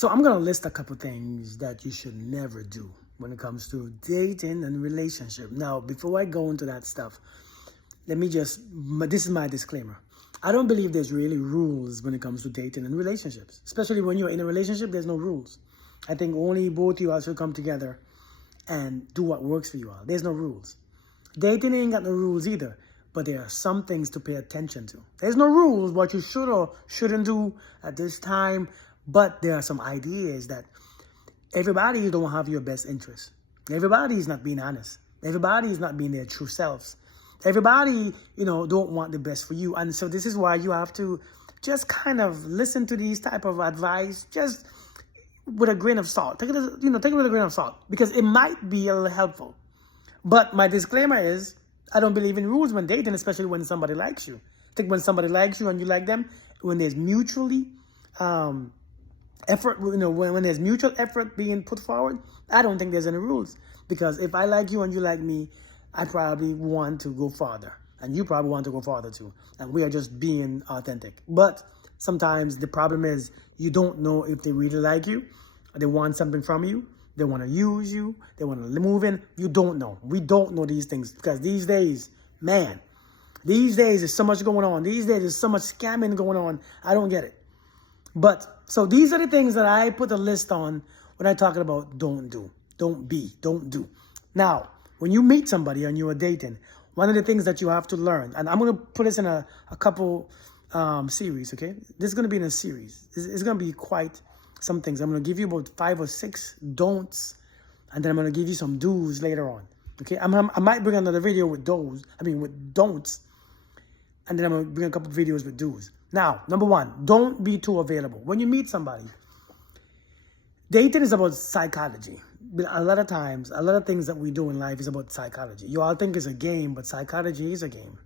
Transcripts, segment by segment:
So I'm going to list a couple things that you should never do when it comes to dating and relationship. Now, before I go into that stuff, this is my disclaimer. I don't believe there's really rules when it comes to dating and relationships. Especially when you're in a relationship, there's no rules. I think only both of you all should come together and do what works for you all. There's no rules. Dating ain't got no rules either, but there are some things to pay attention to. There's no rules what you should or shouldn't do at this time, but there are some ideas that everybody don't have your best interest. Everybody is not being honest. Everybody is not being their true selves. Everybody, don't want the best for you. And so this is why you have to just kind of listen to these type of advice just with a grain of salt. Take it with a grain of salt because it might be a little helpful. But my disclaimer is I don't believe in rules when dating, especially when somebody likes you. I think when somebody likes you and you like them, when there's mutually effort, when there's mutual effort being put forward, I don't think there's any rules. Because if I like you and you like me, I probably want to go farther. And you probably want to go farther too. And we are just being authentic. But sometimes the problem is you don't know if they really like you. They want something from you. They want to use you. They want to move in. You don't know. We don't know these things. Because these days, there's so much going on. These days, there's so much scamming going on. I don't get it. But, so these are the things that I put a list on when I talk about don't do. Don't be. Don't do. Now, when you meet somebody and you are dating, one of the things that you have to learn, and I'm going to put this in a couple series, okay? This is going to be in a series. It's going to be quite some things. I'm going to give you about 5 or 6 don'ts, and then I'm going to give you some do's later on, okay? I might bring another video with with don'ts, and then I'm going to bring a couple videos with do's. Now, number 1, don't be too available. When you meet somebody, dating is about psychology. A lot of times, a lot of things that we do in life is about psychology. You all think it's a game, but psychology is a game.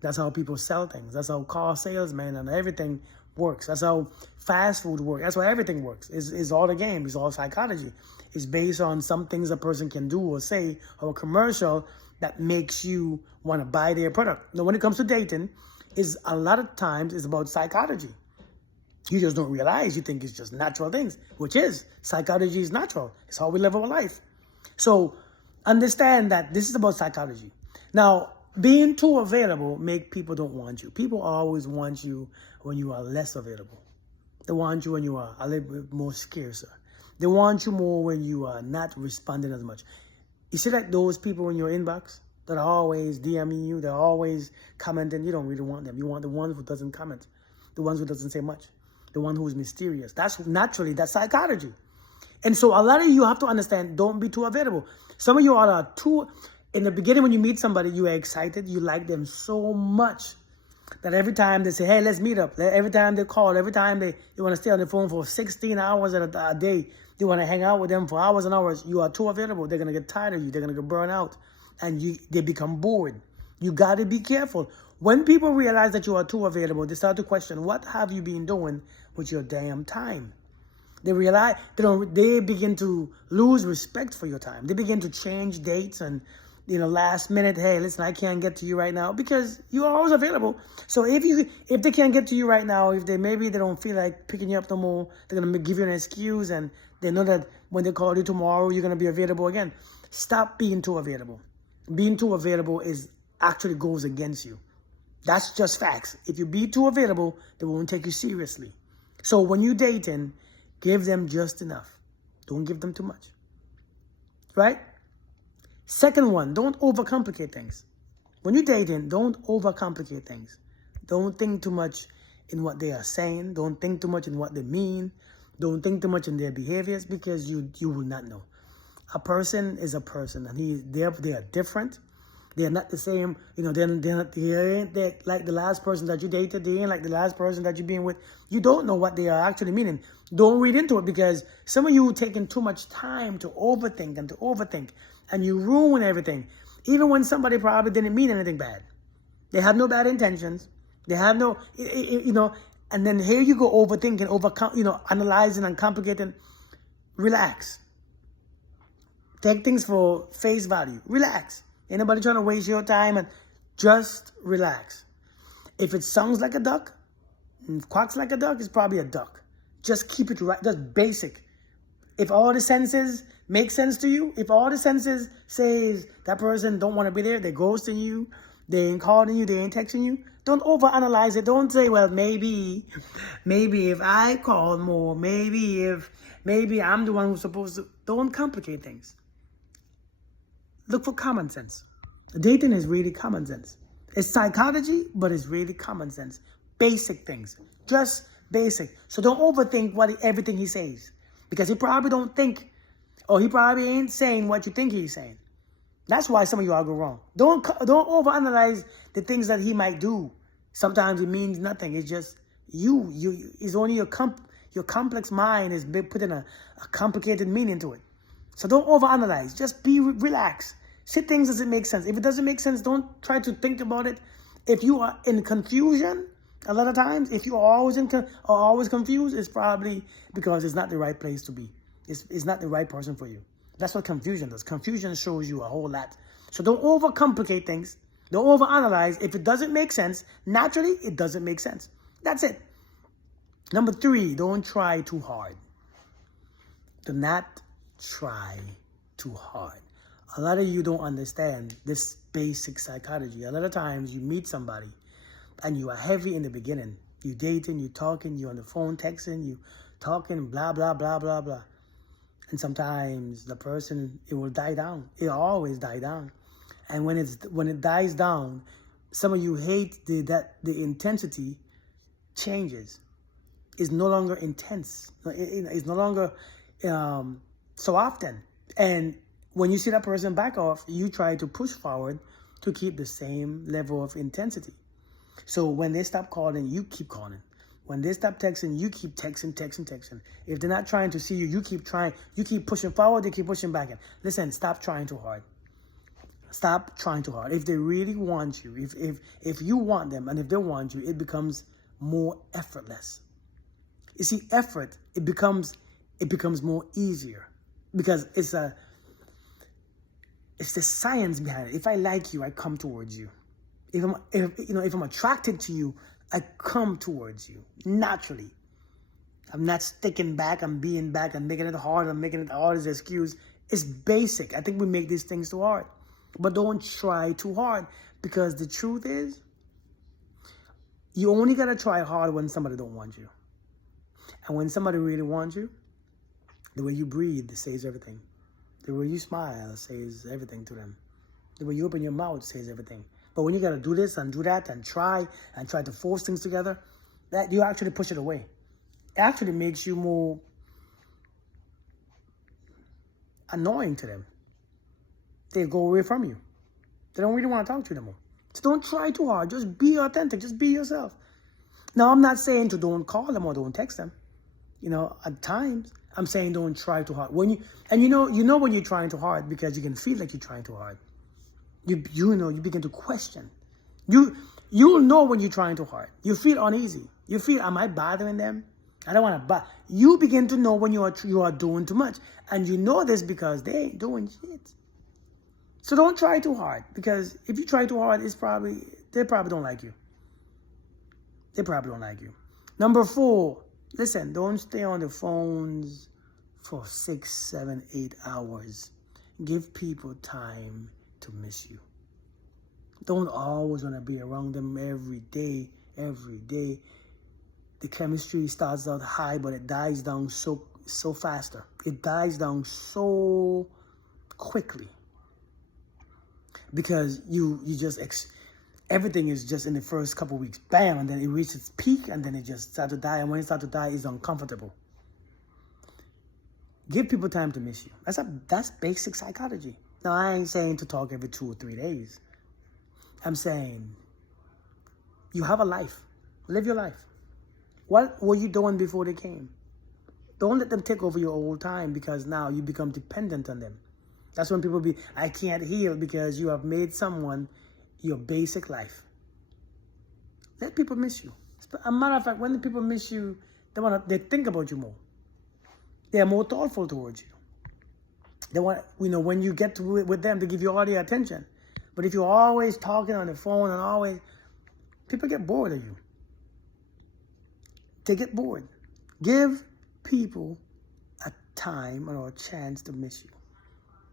That's how people sell things. That's how car salesmen and everything works. That's how fast food works. That's why everything works. It's all a game. It's all psychology. It's based on some things a person can do or say or a commercial that makes you want to buy their product. Now, when it comes to dating, is a lot of times it's about psychology. You just don't realize. You think it's just natural things, which is. Psychology is natural. It's how we live our life. So understand that this is about psychology. Now, being too available make people don't want you. People always want you when you are less available. They want you when you are a little bit more scarcer. They want you more when you are not responding as much. You see like those people in your inbox that are always DMing you, they're always commenting. You don't really want them. You want the ones who doesn't comment, the ones who doesn't say much. The one who is mysterious. That's psychology. And so a lot of you have to understand, don't be too available. Some of you are too, in the beginning when you meet somebody, you are excited, you like them so much that every time they say, hey, let's meet up. Every time they call, every time they want to stay on the phone for 16 hours a day, they want to hang out with them for hours and hours, you are too available. They're going to get tired of you. They're going to get burned out. And they become bored. You got to be careful. When people realize that you are too available, they start to question, what have you been doing with your damn time? They realize they begin to lose respect for your time. They begin to change dates and, last minute, hey, listen, I can't get to you right now because you are always available. So if they can't get to you right now, if maybe they don't feel like picking you up no more, they're going to give you an excuse and they know that when they call you tomorrow, you're going to be available again. Stop being too available. Being too available actually goes against you. That's just facts. If you be too available, they won't take you seriously. So when you're dating, give them just enough. Don't give them too much. Right? Second one, don't overcomplicate things. When you're dating, don't overcomplicate things. Don't think too much in what they are saying. Don't think too much in what they mean. Don't think too much in their behaviors because you will not know. A person is a person and they are different. They're not the same, they ain't like the last person that you dated. They ain't like the last person that you're being with. You don't know what they are actually meaning. Don't read into it because some of you taking too much time to overthink and you ruin everything. Even when somebody probably didn't mean anything bad. They have no bad intentions. They have no, and then here you go overthinking, analyzing and complicating. Relax. Take things for face value. Relax. Ain't nobody trying to waste your time and just relax. If it sounds like a duck, and quacks like a duck, it's probably a duck. Just keep it right. Just basic. If all the senses make sense to you, if all the senses says that person don't want to be there, they're ghosting you, they ain't calling you, they ain't texting you, don't overanalyze it. Don't say, well, maybe if I call more, maybe I'm the one who's supposed to. Don't complicate things. Look for common sense. Dating is really common sense. It's psychology, but it's really common sense. Basic things. Just basic. So don't overthink everything he says. Because he probably don't think, or he probably ain't saying what you think he's saying. That's why some of you all go wrong. Don't overanalyze the things that he might do. Sometimes it means nothing. It's just you. It's only your complex mind is putting a complicated meaning to it. So don't overanalyze. Just relax. See things as it makes sense. If it doesn't make sense, don't try to think about it. If you are in confusion, a lot of times, if you are always confused, it's probably because it's not the right place to be. It's not the right person for you. That's what confusion does. Confusion shows you a whole lot. So don't overcomplicate things. Don't overanalyze. If it doesn't make sense, naturally, it doesn't make sense. That's it. Number 3, don't try too hard. Do not try too hard. A lot of you don't understand this basic psychology. A lot of times you meet somebody and you are heavy in the beginning. You dating, you talking, you on the phone texting, you talking, blah, blah, blah, blah, blah. And sometimes the person, it will die down. It always die down. And when it dies down, some of you hate the intensity changes. It's no longer intense. It's no longer so often. And when you see that person back off, you try to push forward to keep the same level of intensity. So when they stop calling, you keep calling. When they stop texting, you keep texting. If they're not trying to see you, you keep trying. You keep pushing forward, they keep pushing back in. Listen, stop trying too hard. Stop trying too hard. If they really want you, if you want them, and if they want you, it becomes more effortless. You see, effort, it becomes more easier because it's the science behind it. If I like you, I come towards you. If I'm attracted to you, I come towards you naturally. I'm not sticking back. I'm being back. I'm making it hard. I'm making it hard as an excuse. It's basic. I think we make these things too hard. But don't try too hard, because the truth is, you only gotta try hard when somebody don't want you. And when somebody really wants you, the way you breathe says everything. The way you smile says everything to them. The way you open your mouth says everything. But when you gotta do this and do that and try to force things together, that you actually push it away. It actually makes you more annoying to them. They go away from you. They don't really want to talk to you anymore. So don't try too hard. Just be authentic. Just be yourself. Now, I'm not saying to don't call them or don't text them. At times, I'm saying don't try too hard. You know when you're trying too hard, because you can feel like you're trying too hard. You begin to question. You'll know when you're trying too hard. You feel uneasy. You feel, am I bothering them? I don't want to bother. You begin to know when you are doing too much. And you know this because they ain't doing shit. So don't try too hard, because if you try too hard, they probably don't like you. They probably don't like you. Number 4, listen, don't stay on the phones for 6, 7, 8 hours. Give people time to miss you. Don't always want to be around them every day. The chemistry starts out high, but it dies down so faster. It dies down so quickly. Because everything is just in the first couple of weeks, bam, and then it reaches its peak, and then it just starts to die. And when it starts to die, it's uncomfortable. Give people time to miss you. That's basic psychology. Now, I ain't saying to talk every 2 or 3 days. I'm saying you have a life. Live your life. What were you doing before they came? Don't let them take over your old time, because now you become dependent on them. That's when people I can't heal, because you have made someone your basic life. Let people miss you. As a matter of fact, when the people miss you, they think about you more. They are more thoughtful towards you. They want, when you get with them, they give you all their attention. But if you're always talking on the phone and people get bored of you. They get bored. Give people a time or a chance to miss you.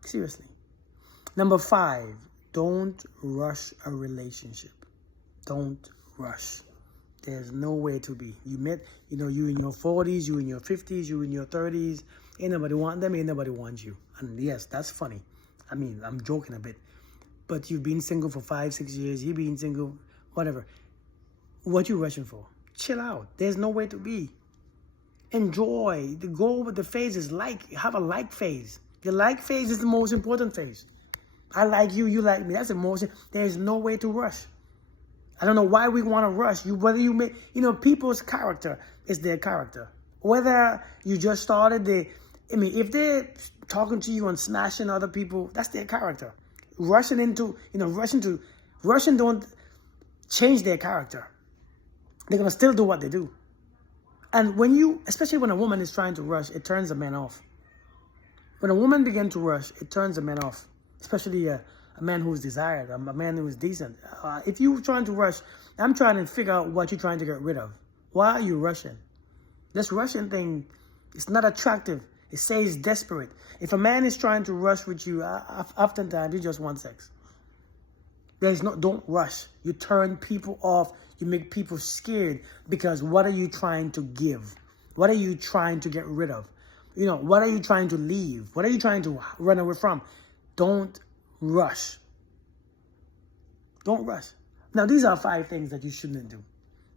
Seriously. Number 5, don't rush a relationship. Don't rush. There's no way to be. You you in your 40s, you in your 50s, you in your 30s. Ain't nobody want them, ain't nobody wants you. And yes, that's funny. I mean, I'm joking a bit. But you've been single for 5, 6 years, you've been single, whatever. What you rushing for? Chill out. There's no way to be. Enjoy. The goal with the phase is have a like phase. The like phase is the most important phase. I like you, you like me. That's emotion. There's no way to rush. I don't know why we want to rush. People's character is their character. Whether you just started if they're talking to you and smashing other people, that's their character. Rushing don't change their character. They're going to still do what they do. And especially when a woman is trying to rush, it turns a man off. When a woman begins to rush, it turns a man off. Especially a man who's desired, a man who is decent. If you're trying to rush, I'm trying to figure out what you're trying to get rid of. Why are you rushing? This rushing thing, it's not attractive. It says desperate. If a man is trying to rush with you, oftentimes you just want sex. Don't rush. You turn people off. You make people scared because what are you trying to give? What are you trying to get rid of? What are you trying to leave? What are you trying to run away from? Don't rush. Don't rush. Now, these are 5 things that you shouldn't do.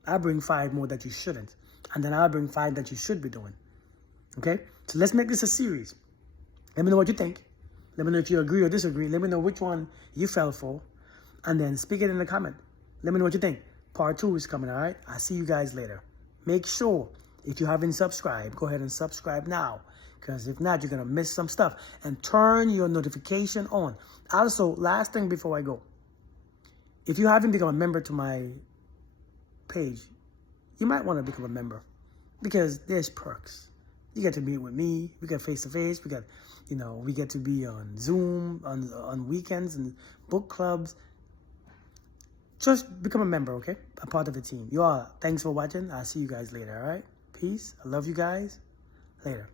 I'll bring 5 more that you shouldn't. And then I'll bring 5 that you should be doing. Okay? So let's make this a series. Let me know what you think. Let me know if you agree or disagree. Let me know which one you fell for. And then speak it in the comment. Let me know what you think. Part 2 is coming, all right? I'll see you guys later. Make sure, if you haven't subscribed, go ahead and subscribe now. Because if not, you're going to miss some stuff. And turn your notification on. Also, last thing before I go. If you haven't become a member to my page, you might want to become a member. Because there's perks. You get to meet with me. We get face-to-face. We get to be on Zoom, on weekends and book clubs. Just become a member, okay? A part of the team. You all, thanks for watching. I'll see you guys later, all right? Peace. I love you guys. Later.